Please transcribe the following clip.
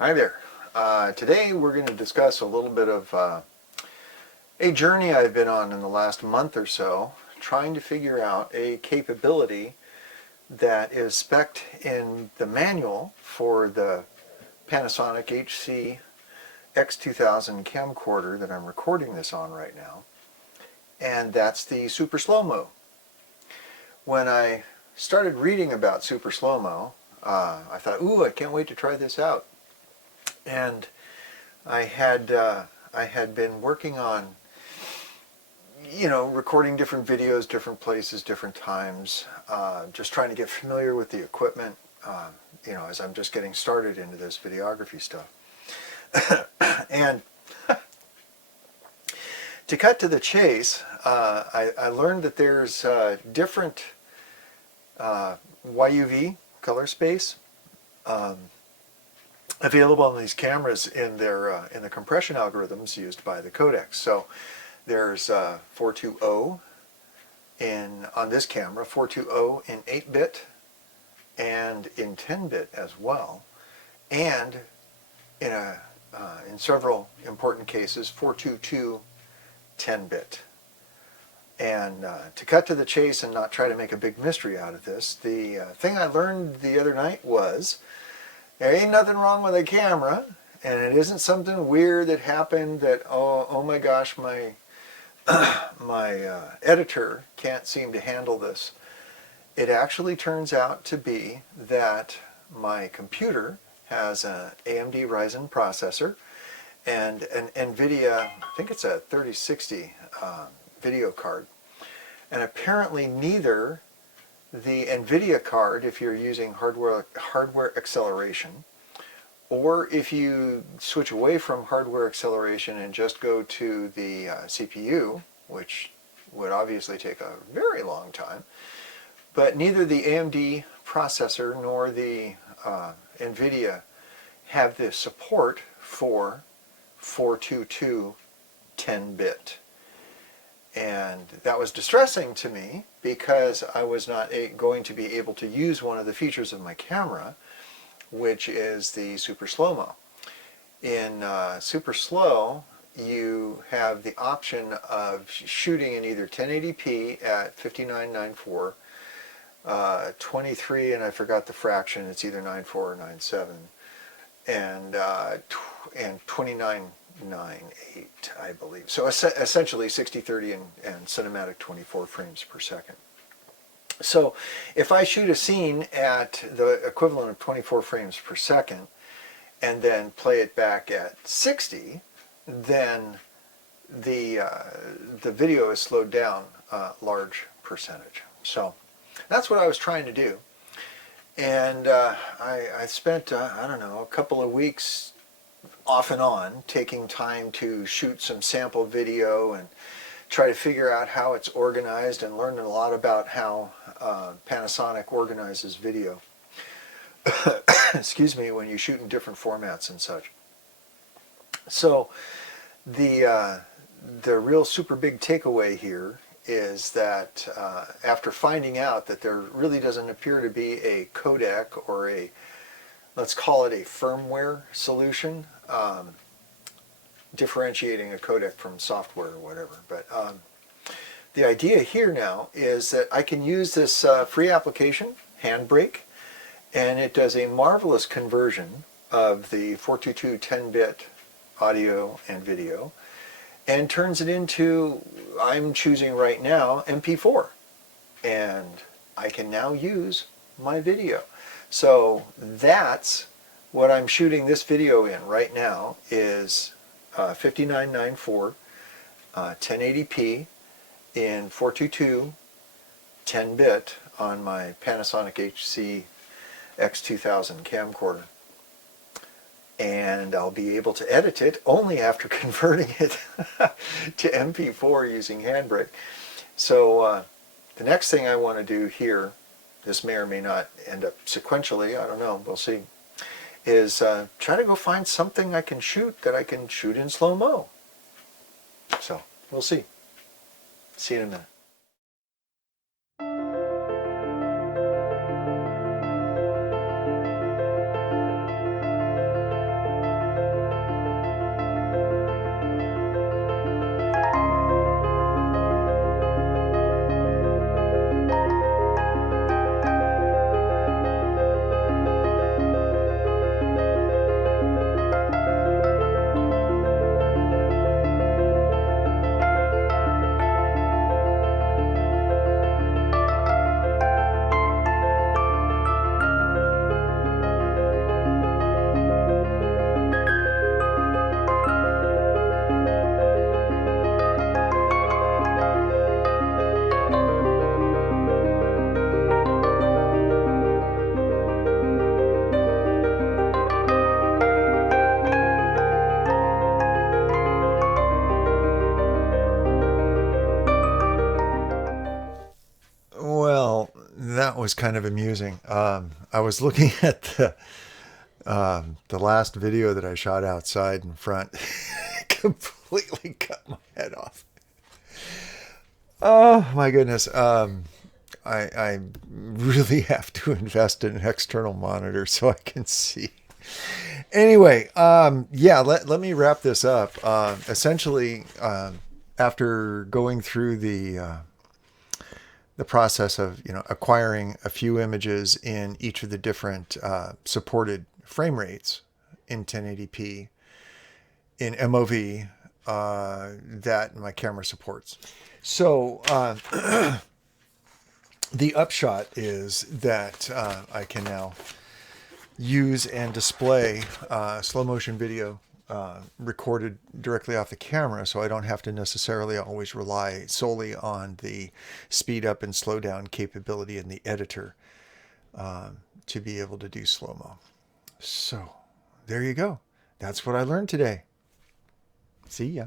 Hi there. Today we're going to discuss a little bit of a journey I've been on in the last month or so, trying to figure out a capability that is spec'd in the manual for the Panasonic HEVC X2000 camcorder that I'm recording this on right now, and that's the super slow-mo. When I started reading about super slow-mo, I thought, ooh, I can't wait to try this out. And I had been working on, recording different videos, different places, different times, just trying to get familiar with the equipment, as I'm just getting started into this videography stuff. And to cut to the chase, I learned that there's different YUV color space available on these cameras in the compression algorithms used by the codecs. So there's 420 on this camera, 420 in 8-bit and in 10-bit as well, and in several important cases 422 10-bit. And to cut to the chase and not try to make a big mystery out of this, the thing I learned the other night was there ain't nothing wrong with a camera, and it isn't something weird that happened that, oh my gosh, my editor can't seem to handle this. It actually turns out to be that my computer has an AMD Ryzen processor and an NVIDIA, I think it's a 3060 video card. And apparently neither the NVIDIA card, if you're using hardware acceleration, or if you switch away from hardware acceleration and just go to the CPU, which would obviously take a very long time, but neither the AMD processor nor the NVIDIA have the support for 422 10-bit. And that was distressing to me because I was not going to be able to use one of the features of my camera, which is the super slow-mo. In super slow, you have the option of shooting in either 1080p at 5994, 23, and I forgot the fraction, it's either 94 or 97, and 2998, I believe. So essentially 60/30 and cinematic 24 frames per second. So if I shoot a scene at the equivalent of 24 frames per second and then play it back at 60, then the video is slowed down a large percentage. So that's what I was trying to do. And I spent, I don't know, a couple of weeks off and on taking time to shoot some sample video and try to figure out how it's organized, and learn a lot about how Panasonic organizes video. Excuse me, when you shoot in different formats and such. So the real super big takeaway here is that after finding out that there really doesn't appear to be a codec or a, let's call it a firmware solution, differentiating a codec from software or whatever. But the idea here now is that I can use this free application, Handbrake, and it does a marvelous conversion of the 422 10-bit audio and video and turns it into, I'm choosing right now, MP4. And I can now use my video. So that's what I'm shooting this video in right now, is 5994 1080p in 422 10-bit on my Panasonic HEVC X2000 camcorder. And I'll be able to edit it only after converting it to MP4 using Handbrake. So the next thing I want to do here, this may or may not end up sequentially, I don't know, we'll see, is try to go find something I can shoot that I can shoot in slow-mo. So we'll see. See you in a minute. that was kind of amusing. I was looking at the last video that I shot outside in front. Completely cut my head off. Oh my goodness. I really have to invest in an external monitor so I can see. Anyway, yeah, let me wrap this up. Essentially, after going through the process of acquiring a few images in each of the different supported frame rates in 1080p in MOV that my camera supports. So the upshot is that I can now use and display slow motion video recorded directly off the camera, so I don't have to necessarily always rely solely on the speed up and slow down capability in the editor to be able to do slow-mo. So there you go. That's what I learned today. See ya.